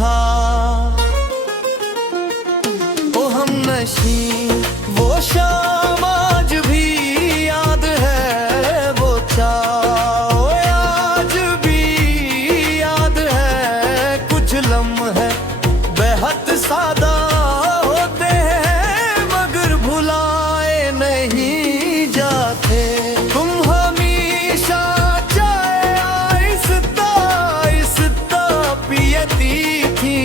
था। ओ हमनशी वो शाम आज भी याद है, वो चाओ आज भी याद है। कुछ लम्हे बेहद सादा होते हैं मगर भुलाए नहीं जाते। तुम हमेशा चाय आहिस्ता आहिस्ता पियती थी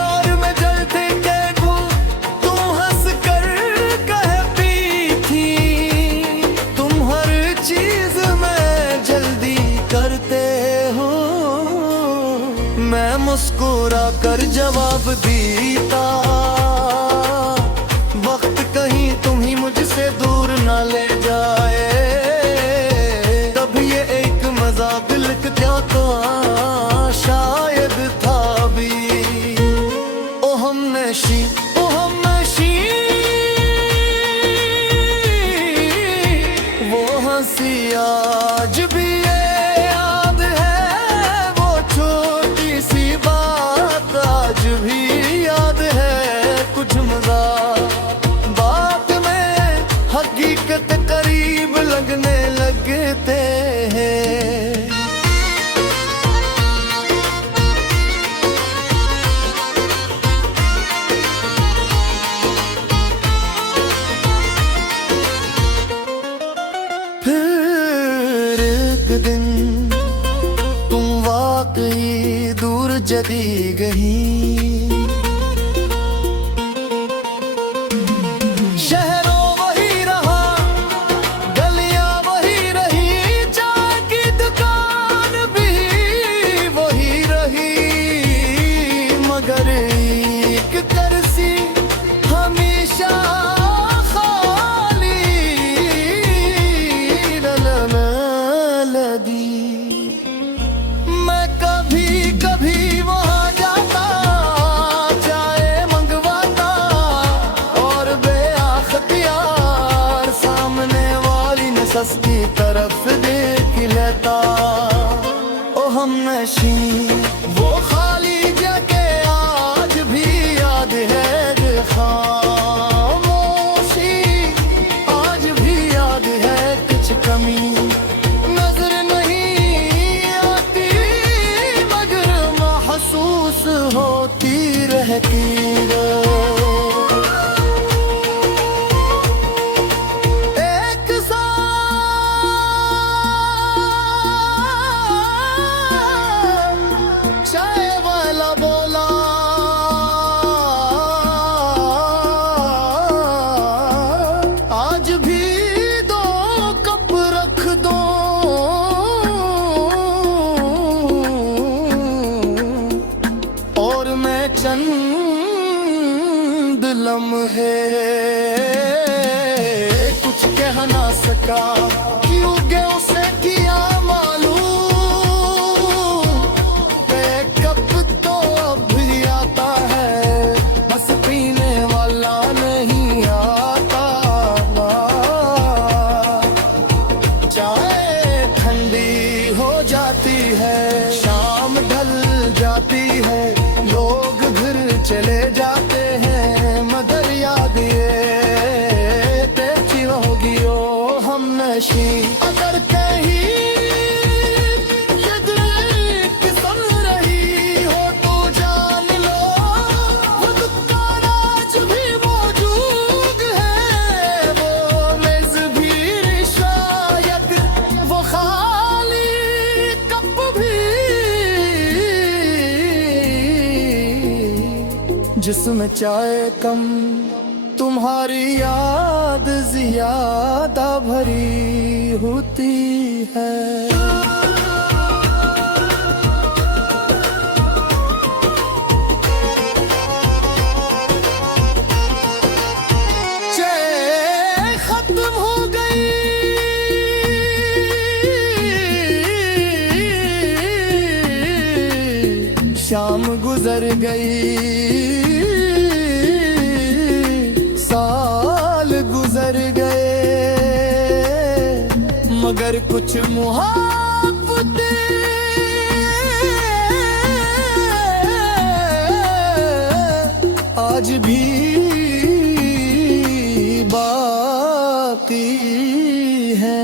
और मैं जलते देखूं तुम हंस कर कहती थी। तुम हर चीज में जल्दी करते हो, मैं मुस्कुरा कर जवाब देता। वक्त कहीं तुम ही मुझसे दूर न ले जाए, तभी ये एक मजाक लिखता तो शायद था भी। ओ हमनशी ओ हमनशी वो हंसी आज भी याद है, वो छोटी सी बात आज भी याद है। कुछ मजाक बात में हकीकत करीब लगने लगते हैं। फिर एक दिन तुम वाकई दूर चली गई। शहरों वही रहा, गलियां वही रही, चाय की दुकान भी वही रही, मगर एक कुर्सी हमेशा खाली रहने लगी। मैं कभी कभी वहाँ जाता, चाय मंगवाता और बेअख्तियार सामने वाली नसस की तरफ देख लेता। ओ हमनशी वो खाली जगह आज भी याद है, खामोशी आज भी याद है। कुछ कमी नजर नहीं आती मगर महसूस होती रहती है। एक चाय वाला बोला, आज भी 2 कप रख दो। और मैं चंद लम्हे कुछ कह ना सका, क्यों गया उसे किया मालूम। कप तो अब भी आता है, बस पीने वाला नहीं आता। चाय ठंडी हो जाती है, शाम ढल जाती है, लोग घर चले जाते हैं, मगर याद ये तेरी होगी। ओ हमनशी अगर कहीं जिसमें चाय कम तुम्हारी याद ज्यादा भरी होती है। चाय खत्म हो गई, शाम गुजर गई, साल गुजर गए, मगर कुछ मुहाब्बतें आज भी बाकी है।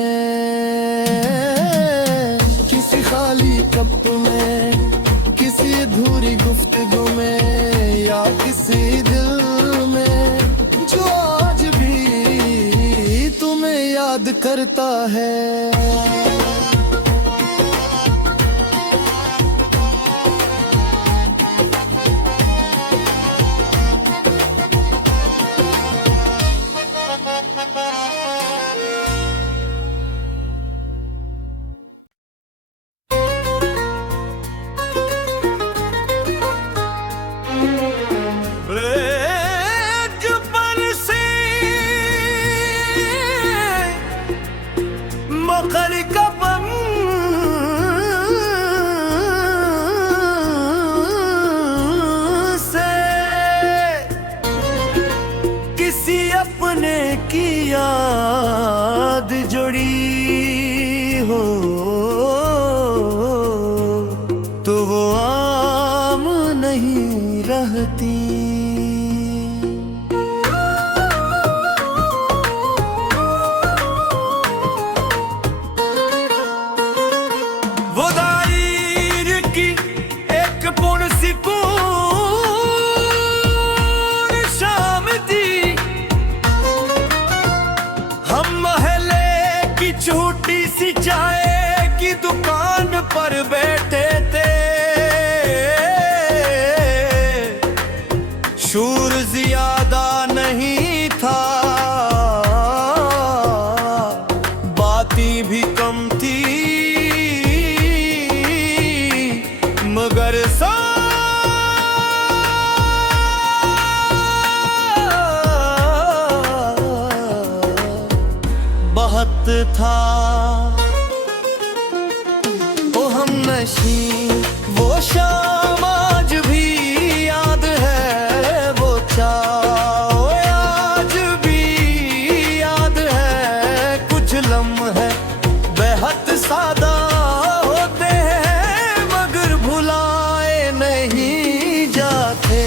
किसी खाली कप में, किसी अधूरी गुफ्तगू में, या किसी दिल में जो आज भी तुम्हें याद करता है। याद जुड़ी हो तो वो आम नहीं रहती। वो दायर की एक पुन सिकून शाम थी, हम महले की छोटी सी चाय की दुकान पर बैठे थे। शोर ज्यादा नहीं था, बातें भी कम थी, मगर बहुत था। ओ हम नशी वो शाम आज भी याद है, वो चाय आज भी याद है। कुछ लम्हे बेहद सादा होते हैं मगर भुलाए नहीं जाते।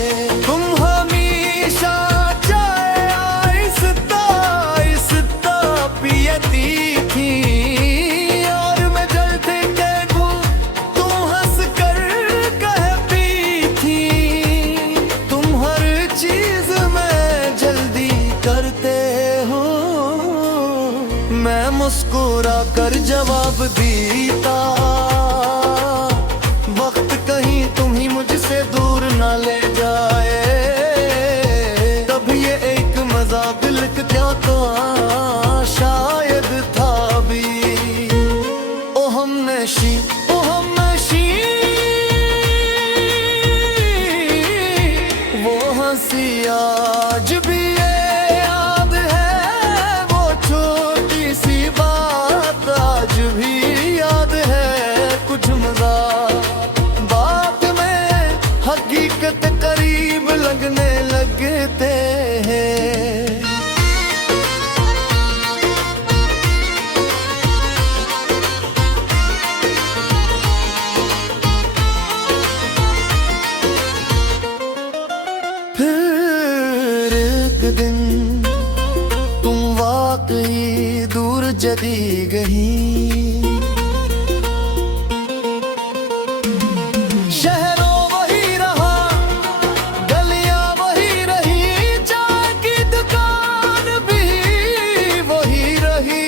तुम हमेशा चाय आहिस्ता आहिस्ता पियती थी और मैं जलते कहूँ तुम हंस कर कहती थी। तुम हर चीज में जल्दी करते हो, मैं मुस्कुरा कर जवाब देता। वक्त कहीं तुम ही मुझसे दूर ना ले जाए, तब ये एक मजाक लिख दिया तो शायद था भी। ओ हम नशी, ओ हम नशी, वो हंसी आज भी याद है। वो छोटी सी बात आज भी याद है। कुछ मजाक बात में हकीकत करीब लगने लगते हैं। फिर एक दिन तुम वाकई दूर चली गई। शहरों वही रहा, गलियां वही रही, चाय की दुकान भी वही रही,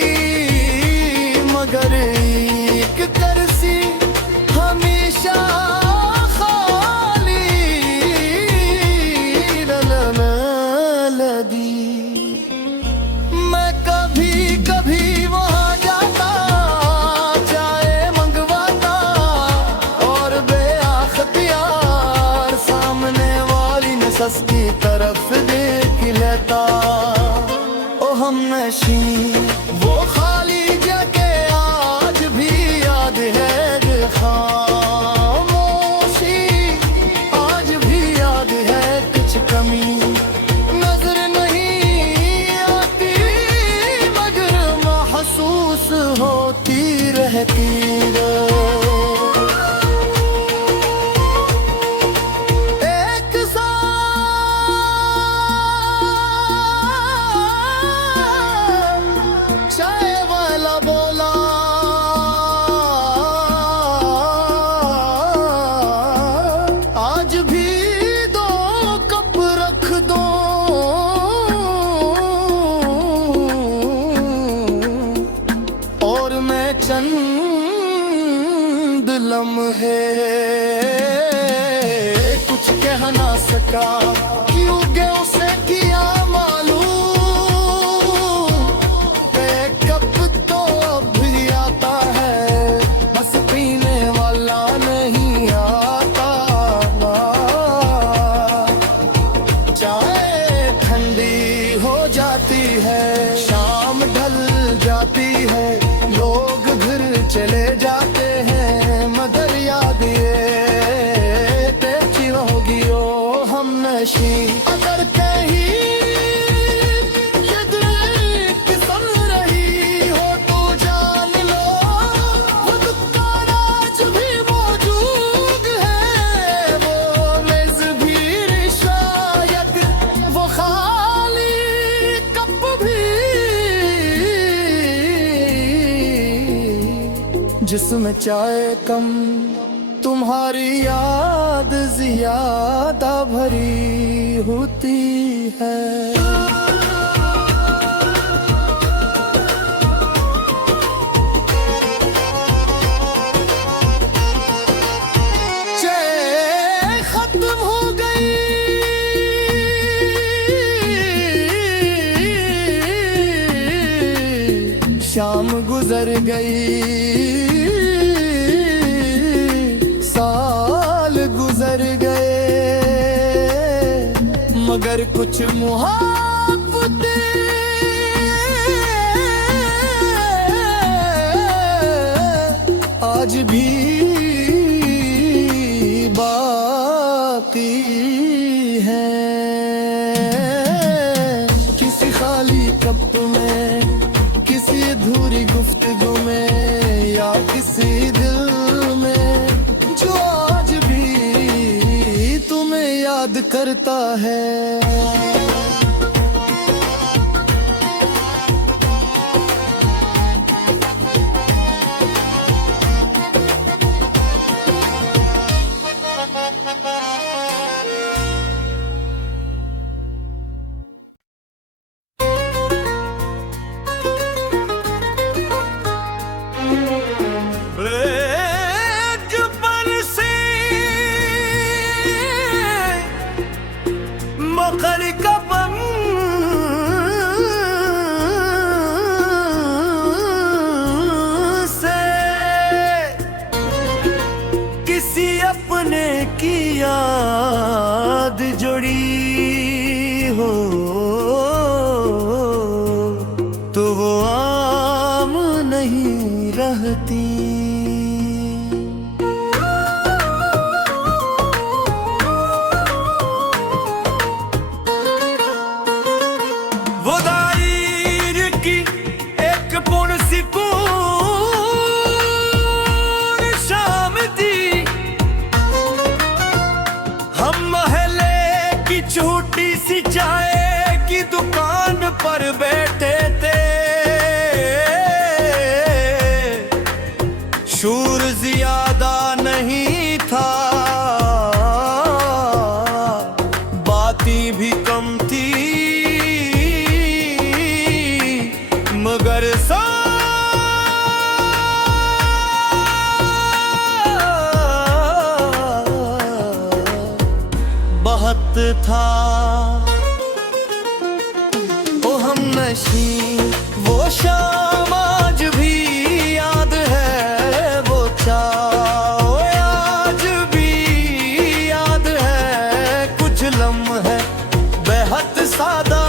मगर एक कुर्सी हमेशा खाली रहने लगी। मैं कभी कभी वहाँ जाता, चाय मंगवाता और बेअख्तियार सामने वाली ने सस्ती तरफ देख लेता। ओ हम नशी वो खाली जगह आज भी याद है। खामोशी आज भी याद है। कुछ कमी नजर नहीं आती मगर महसूस होती रहती। एक साथ जिसमें चाय कम, तुम्हारी याद ज्यादा भरी होती है। शाम गुजर गई, साल गुजर गए, मगर कुछ मुहाब्बतें आज भी बाकी हैं। किसी खाली कप में, किसी अधूरी गुफ्तगू में, या किसी दिल में जो आज भी तुम्हें याद करता है। की याद जुड़ी हो तो वो आम नहीं रहती। वो दायर की एक पुरसिकून शाम थी, हम महले की छोटी सी चाय की दुकान पर बैठे थे। शूर ज्यादा नहीं था, बातें भी कम थी, मगर बहुत था। ओ हम नशी वो शाम आज भी याद है, वो चाय आज भी याद है। कुछ लम्हे बेहद सादा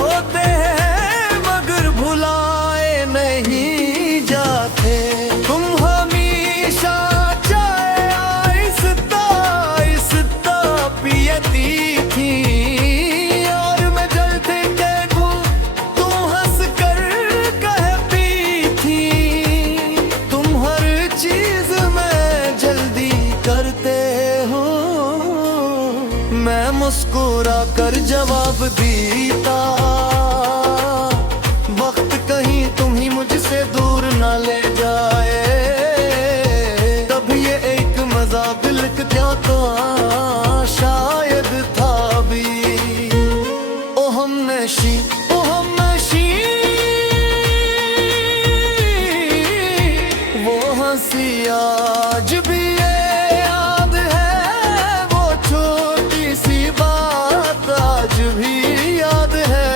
होते हैं, मगर भुलाए नहीं जाते। तुम हमेशा चाय आहिस्ता आहिस्ता पियती थी, और मैं जलते देखूं तुम हंस कर कहती थी। तुम हर चीज में जल्दी करते हो, मैं मुस्कुरा कर जवाब देता। वक्त कहीं तुम ही मुझसे दूर न ले जाए, तभी ये एक मजाक लिख दिया तो शायद था भी। ओ हम नशी, ओ हम नशी, वो हंसी आज भी याद है, वो छोटी सी बात आज भी याद है।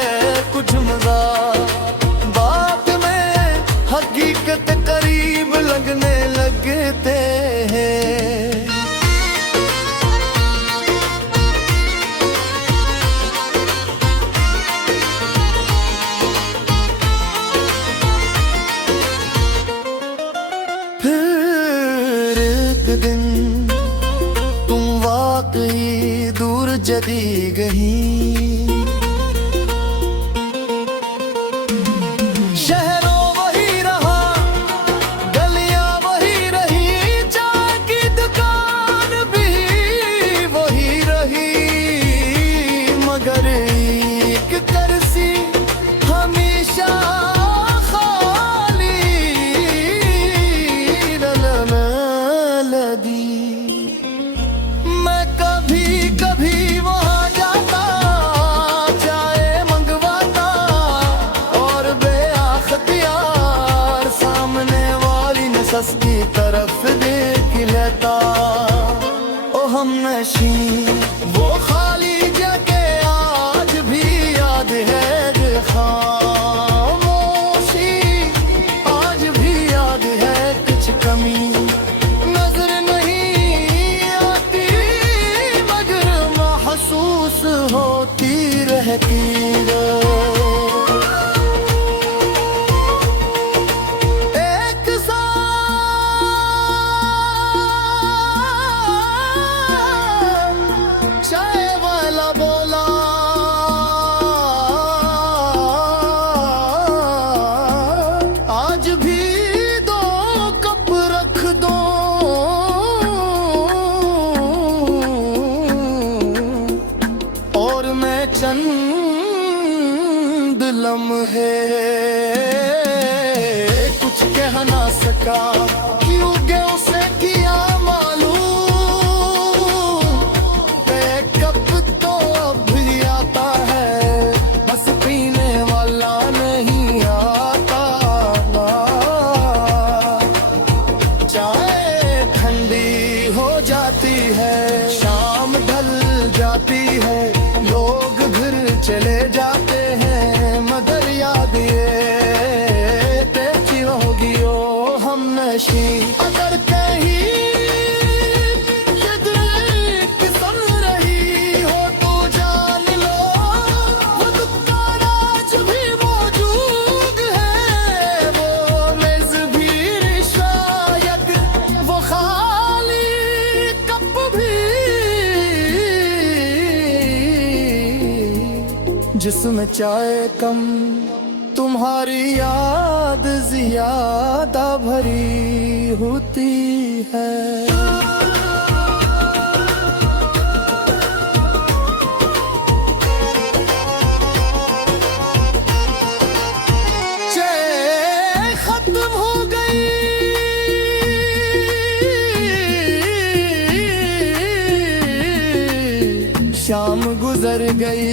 कुछ मजाक बात में हकीकत करीब लगने लगते हैं। मंगस की तरफ देख लेता। ओ हम नशी वो खाली जगह आज भी याद है, खामोशी आज भी याद है। कुछ कमी नजर नहीं आती मगर महसूस होती रहती। चंद लम्हे कुछ कह ना सका, क्यों गया उसे किया मालूम। एक कप तो अब भी आता है, बस पीने वाला नहीं आता। चाय ठंडी हो जाती है, शाम ढल जाती है, लोग घर चले जाते हैं मगर याद ये तेरी होगी। ओ हम नशी अगर कहीं ये दिल की सुन रही हो तो जान लो, वो दुक्का राज भी मौजूद है। वो मेज भी शायद वो खाली कप भी जिसमें चाय कम तुम्हारी याद ज्यादा भरी होती है। चाय खत्म हो गई, शाम गुजर गई,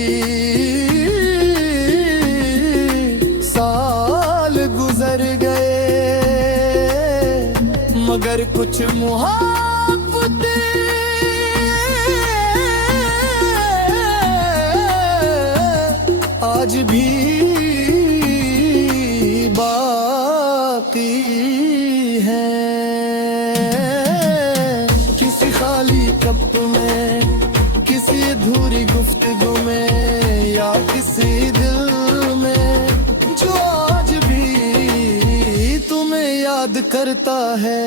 गुजर गए, मगर कुछ मुहाब्बतें आज भी बाकी हैं। किसी खाली कप में, किसी अधूरी गुफ्तगू में, या किसी दिल में जो आज भी तुम्हें याद करता है।